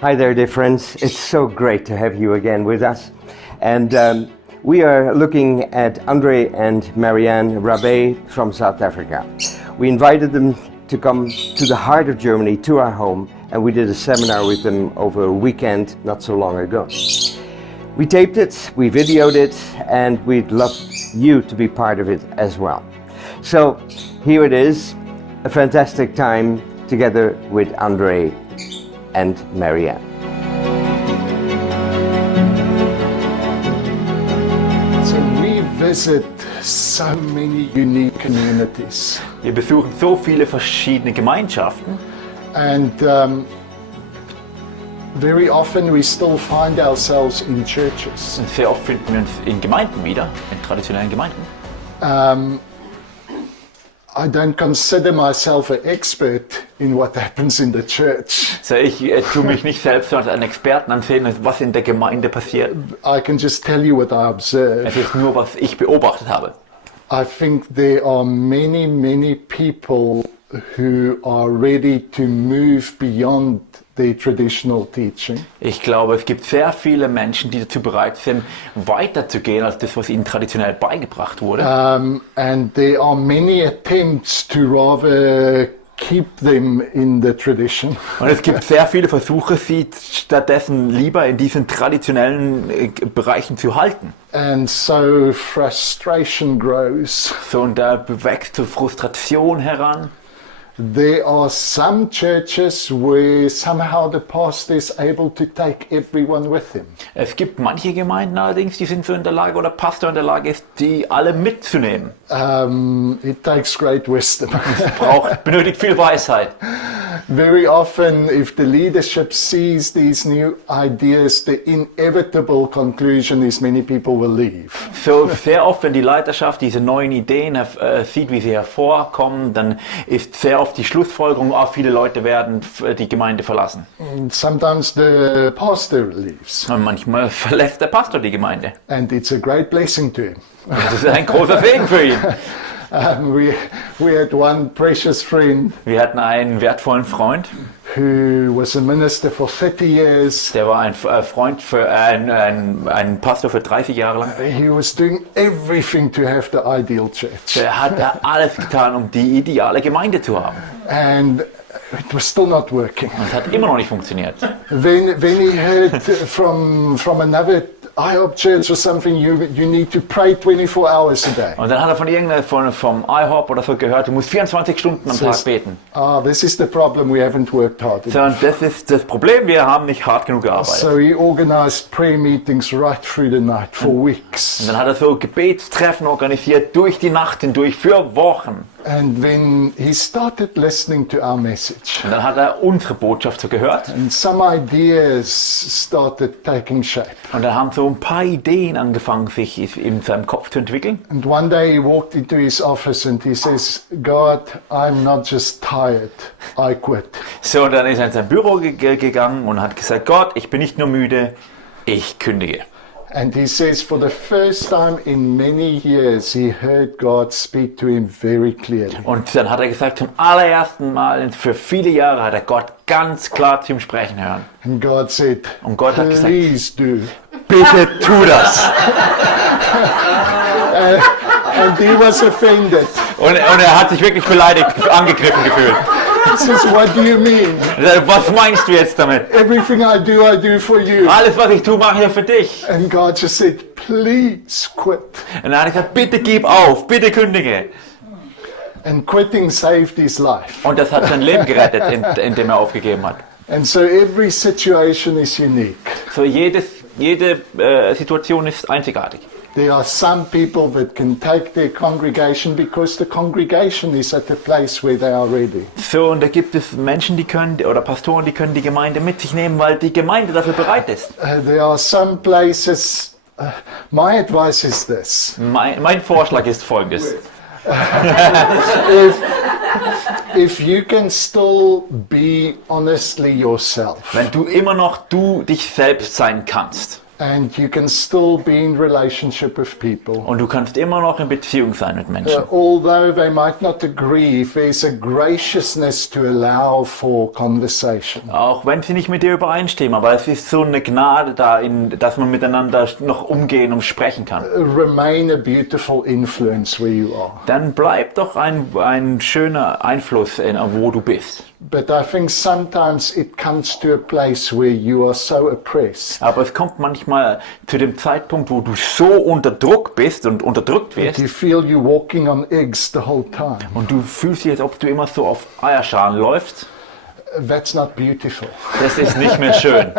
Hi there, dear friends. It's so great to have you again with us. And we are looking at André and Marianne Rabe from South Africa. We invited them to come to the heart of Germany, to our home, and we did a seminar with them over a weekend not so long ago. We taped it, we videoed it, and we'd love you to be part of it as well. So here it is, a fantastic time together with André and Marianne. So we visit so many unique communities. Wir besuchen so viele verschiedene Gemeinschaften And very often we still find ourselves in churches. und sehr oft finden wir uns in Gemeinden wieder, in traditionellen Gemeinden. I don't consider myself an expert in what happens in the church. So, ich tue mich nicht selbst als einen Experten ansehen, was in der Gemeinde passiert. I can just tell you what I observe. Es ist nur, was ich beobachtet habe. I think there are many people who are ready to move beyond their traditional teaching. Ich glaube, es gibt sehr viele Menschen, die dazu bereit sind, weiterzugehen als das, was ihnen traditionell beigebracht wurde. And there are many attempts to rather keep them in the tradition. Und es gibt sehr viele Versuche, sie stattdessen lieber in diesen traditionellen Bereichen zu halten. And so frustration grows. So, und da wächst so Frustration heran. There are some churches where somehow the pastor is able to take everyone with him. Es gibt manche Gemeinden allerdings, die sind so in der Lage, oder Pastor in der Lage ist, die alle mitzunehmen. It takes great wisdom. Benötigt viel Weisheit. Very often, if the leadership sees these new ideas, the inevitable conclusion is many people will leave. So sehr oft, wenn die Leiterschaft diese neuen Ideen sieht, wie sie hervorkommen, dann ist sehr oft die Schlussfolgerung, viele Leute werden die Gemeinde verlassen. And sometimes the pastor leaves. Und manchmal verlässt der Pastor die Gemeinde. And it's a great blessing to him. Das ist ein großer Segen für ihn. We had one precious friend Wir hatten einen wertvollen Freund, who was a minister for 30 years. der war ein Freund für ein Pastor für 30 Jahre lang. He was doing everything to have the ideal church. Er hat alles getan, um die ideale Gemeinde zu haben. And it was still not working. Und es hat immer noch nicht funktioniert. When he heard from another IHOP church or something, you need to pray 24 hours a day. Und dann hat er vom IHOP oder so gehört, du musst 24 Stunden am Tag beten. This is the problem, we haven't worked hard So, enough. und das ist das Problem, wir haben nicht hart genug gearbeitet. So he organized prayer meetings right through the night for weeks. Und dann hat er so Gebetstreffen organisiert, durch die Nacht hindurch, für Wochen. And when he started listening to our message, Und dann hat er unsere Botschaft so gehört. and some ideas started taking shape. Und dann haben so ein paar Ideen angefangen, sich in seinem Kopf zu entwickeln. And one day he walked into his office and he says, God, I'm not just tired, I quit. So, und dann ist er in sein Büro gegangen und hat gesagt, Gott, ich bin nicht nur müde, ich kündige. And he says for the first time in many years he heard God speak to him very clearly. Und dann hat er gesagt, zum allerersten Mal für viele Jahre hat er Gott ganz klar zu ihm sprechen hören. And God said, Und Gott hat gesagt, please do. bitte tu das. And he was offended. Und er hat sich wirklich beleidigt, angegriffen gefühlt. He says, what do you mean? Was meinst du jetzt damit? Everything I do for you. Alles, was ich tue, mache ich für dich. And God just said, please quit. Und dann hat er gesagt, bitte gib auf, bitte kündige. And quitting saved his life. Und das hat sein Leben gerettet, indem er aufgegeben hat. And so every situation is unique. So jede Situation ist einzigartig. There are some people that can take their congregation because the congregation is at the place where they are ready. So, und da gibt es Menschen, die können, oder Pastoren, die können die Gemeinde mit sich nehmen, weil die Gemeinde dafür bereit ist. There are some places, my advice is this. Mein Vorschlag ist folgendes. If you can still be honestly yourself, Wenn du immer noch du dich selbst sein kannst, And you can still be in relationship with people. Und du kannst immer noch in Beziehung sein mit Menschen. Although they might not agree, if there's a graciousness to allow for conversation. Auch wenn sie nicht mit dir übereinstimmen, aber es ist so eine Gnade da, dass man miteinander noch umgehen und sprechen kann. Remain a beautiful influence where you are. Dann bleib doch ein schöner Einfluss, wo du bist. But I think sometimes it comes to a place where you are so oppressed. Aber es kommt manchmal zu dem Zeitpunkt, wo du so unter Druck bist und unterdrückt wirst. You feel you're walking on eggs the whole time. Und du fühlst dich, als ob du immer so auf Eierschalen läufst. That's not beautiful. Das ist nicht mehr schön.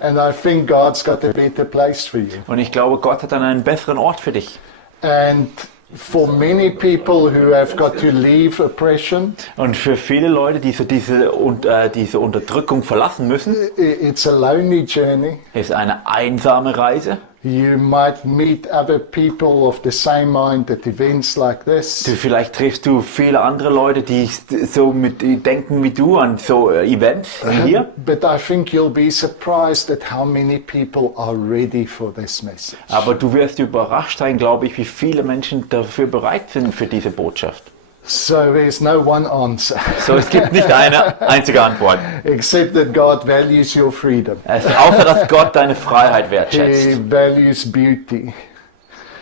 And I think God's got a better place for you. Und ich glaube, Gott hat dann einen besseren Ort für dich. And for many people who have got to leave oppression, Und für viele Leute, die so diese Unterdrückung verlassen müssen, it's a lonely journey. ist eine einsame Reise. You might meet other people of the same mind at events like this. Vielleicht triffst du viele andere Leute, die so denken wie du an so Events wie hier. But I think you'll be surprised at how many people are ready for this message. Aber du wirst überrascht sein, glaube ich, wie viele Menschen dafür bereit sind für diese Botschaft. So there's no one answer, So, es gibt nicht eine einzige Antwort. except that God values your freedom. Außer, dass Gott deine Freiheit He wertschätzt. values beauty.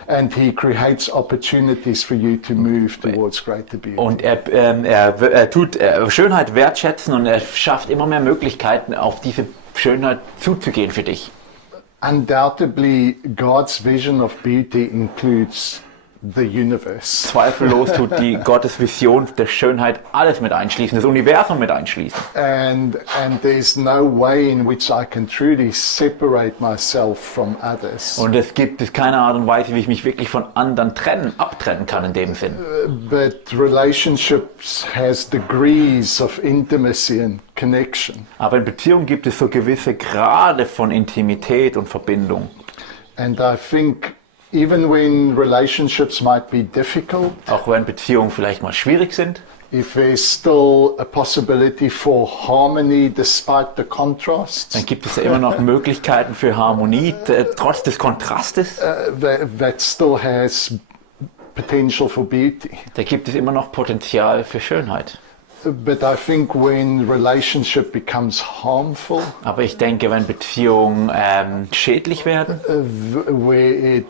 And He creates opportunities for you to move towards greater beauty. Und er tut Schönheit wertschätzen und er schafft immer mehr Möglichkeiten, auf diese Schönheit zuzugehen für dich. Undoubtedly, God's vision of beauty includes the universe. Zweifellos tut die Gottes Vision der Schönheit alles mit einschließen, das Universum mit einschließen. And there's no way in which I can truly separate myself from others. Und es gibt keine Art und Weise, wie ich mich wirklich von anderen abtrennen kann in dem Sinn. But relationships has degrees of intimacy and connection. Aber in Beziehungen gibt es so gewisse Grade von Intimität und Verbindung. And I think even when relationships might be difficult, Auch wenn Beziehungen vielleicht mal schwierig sind, if there's still a possibility for harmony despite the contrasts, dann gibt es ja immer noch Möglichkeiten für Harmonie, trotz des Kontrastes. that still has potential for beauty. Da gibt es immer noch Potenzial für Schönheit. But I think when relationship becomes harmful, Aber ich denke, wenn Beziehungen schädlich werden, where it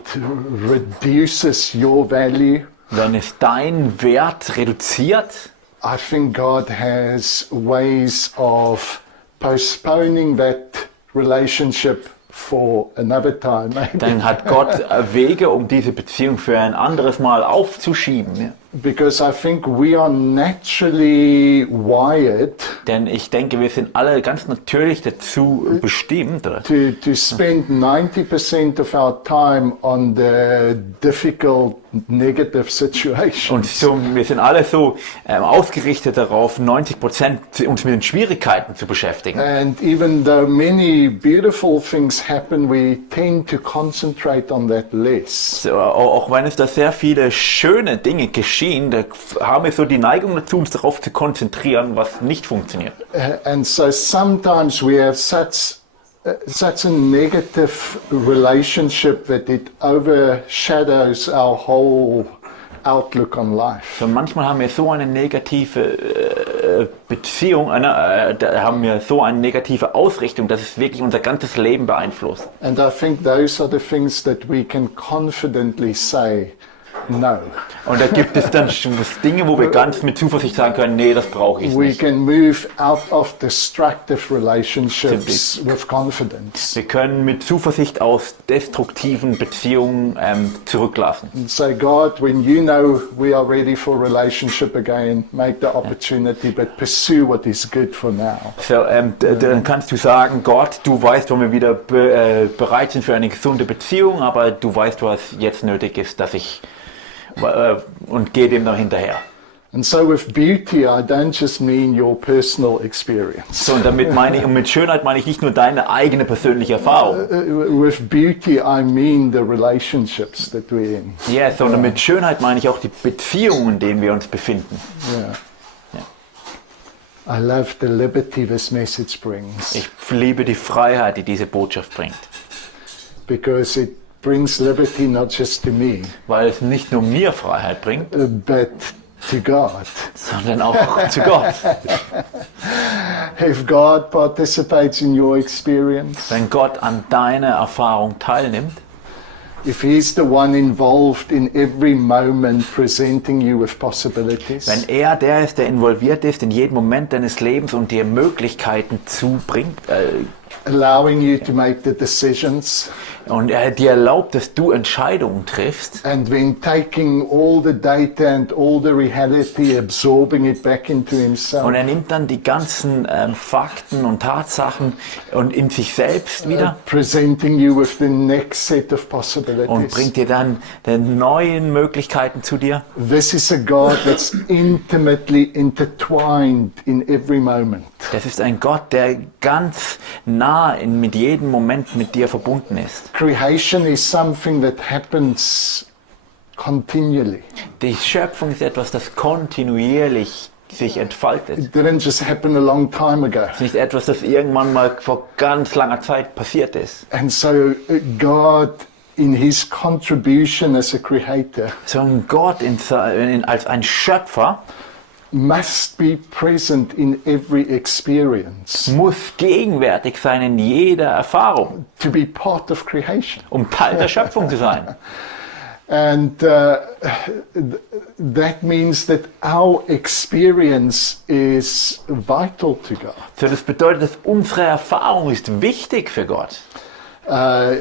reduces your value, wenn es deinen Wert reduziert, I think God has ways of postponing that relationship for another time. Maybe. dann hat Gott Wege, um diese Beziehung für ein anderes Mal aufzuschieben. Ja? Because I think we are naturally wired Denn ich denke, wir sind alle ganz natürlich dazu bestimmt, to spend 90% of our time on the difficult negative situations. und so, wir sind alle so ausgerichtet darauf, 90% uns mit den Schwierigkeiten zu beschäftigen. And even though many beautiful things happen, we tend to concentrate on that less. So, auch wenn es da sehr viele schöne Dinge geschehen, da haben wir so die Neigung dazu, uns darauf zu konzentrieren, was nicht funktioniert. And so sometimes we have such a negative relationship that it overshadows our whole outlook on life. So, manchmal haben wir so eine negative Beziehung, da haben wir so eine negative Ausrichtung, dass es wirklich unser ganzes Leben beeinflusst. And I think those are the things that we can confidently say no. Und da gibt es dann Dinge, wo wir ganz mit Zuversicht sagen können, nee, das brauche ich We nicht. can move out of destructive relationships with confidence. Wir können mit Zuversicht aus destruktiven Beziehungen zurücklassen. And say, God, when you know we are ready for relationship again, make the opportunity, but pursue what is good for now. So, dann kannst du sagen, Gott, du weißt, wann wir wieder bereit sind für eine gesunde Beziehung, aber du weißt, was jetzt nötig ist, dass ich und geh dem dann hinterher. And so with beauty, I don't just mean your personal experience. So, und damit meine ich, und mit Schönheit meine ich nicht nur deine eigene persönliche Erfahrung. With beauty, I mean the relationships that we're in. Ja, sondern mit Schönheit meine ich auch die Beziehungen, in denen wir uns befinden. I love the liberty this message brings. Ich liebe die Freiheit, die diese Botschaft bringt. because it brings liberty not just to me, weil es nicht nur mir Freiheit bringt, but to God. sondern auch zu Gott. If God participates in your experience, Wenn Gott an deiner Erfahrung teilnimmt, if He's the one involved in every moment presenting you with possibilities, wenn er der ist, der involviert ist in jedem Moment deines Lebens und dir Möglichkeiten zubringt allowing you to make the decisions, und er dir erlaubt, dass du Entscheidungen triffst, and then taking all the data and all the reality, absorbing it back into Himself, und er nimmt dann die ganzen Fakten und Tatsachen und in sich selbst wieder presenting you with the next set of und possibilities. bringt dir dann die neuen Möglichkeiten zu dir. This is a God that's intimately intertwined in every moment. Das ist ein Gott, der ganz nah mit jedem Moment mit dir verbunden ist. Creation is something that happens continually. Die Schöpfung ist etwas, das kontinuierlich sich entfaltet. It didn't just happen a long time ago. Es ist nicht etwas, das irgendwann mal vor ganz langer Zeit passiert ist. And so God, in His contribution as a creator, Sondern Gott als ein Schöpfer must be present in every experience muss gegenwärtig sein in jeder Erfahrung, to be part of creation. um Teil der Schöpfung zu sein. And that means that our experience is vital to God. So, das bedeutet, dass unsere Erfahrung ist wichtig für Gott. As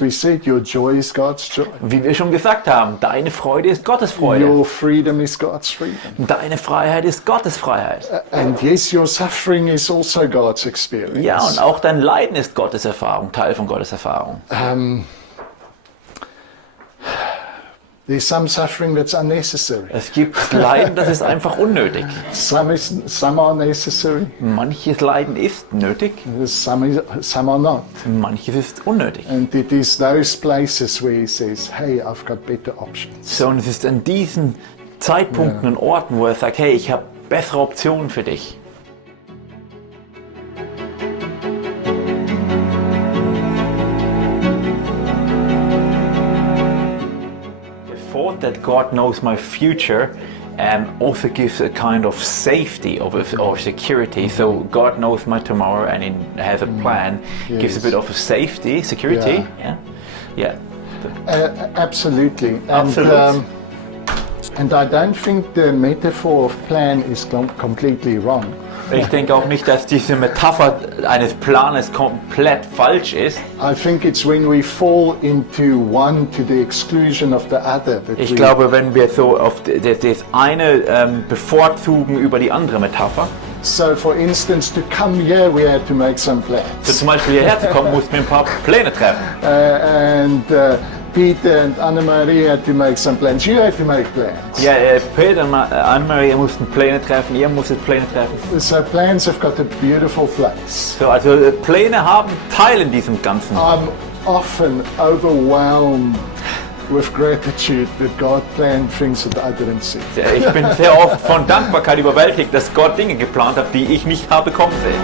we said, your joy is God's joy. Wie wir schon gesagt haben, deine Freude ist Gottes Freude. Your freedom is God's freedom. Deine Freiheit ist Gottes Freiheit. And yes, your suffering is also God's experience. Ja, und auch dein Leiden ist Gottes Erfahrung, Teil von Gottes Erfahrung. There's some suffering that's unnecessary. Es gibt Leiden, das ist einfach unnötig. Some are necessary. Manches Leiden ist nötig, Some are not. manches ist unnötig. And it is those places where He says, "Hey, I've got better options." So, und es ist an diesen Zeitpunkten und Orten, wo er sagt, hey, ich habe bessere Optionen für dich. The thought that God knows my future also gives a kind of safety or security. So God knows my tomorrow and He has a plan. Gives a bit of a safety, security. Yeah. Absolutely. Absolutely. And I don't think the metaphor of plan is completely wrong. Ich denke auch nicht, dass diese Metapher eines Planes komplett falsch ist. I think it's when we fall into one to the exclusion of the other. Ich glaube, wenn wir so auf das eine bevorzugen über die andere Metapher. So, for instance, to come here, we had to make some plans. So zum Beispiel hierher zu kommen, mussten wir ein paar Pläne treffen. Peter and Anne-Marie had to make some plans. You had to make plans. Ja, Peter und Anne-Marie mussten Pläne treffen, ihr musstet Pläne treffen. So plans have got a beautiful place. So, also Pläne haben Teil in diesem Ganzen. I'm often overwhelmed with gratitude that God planned things that I didn't see. Ich bin sehr oft von Dankbarkeit überwältigt, dass Gott Dinge geplant hat, die ich nicht habe kommen sehen.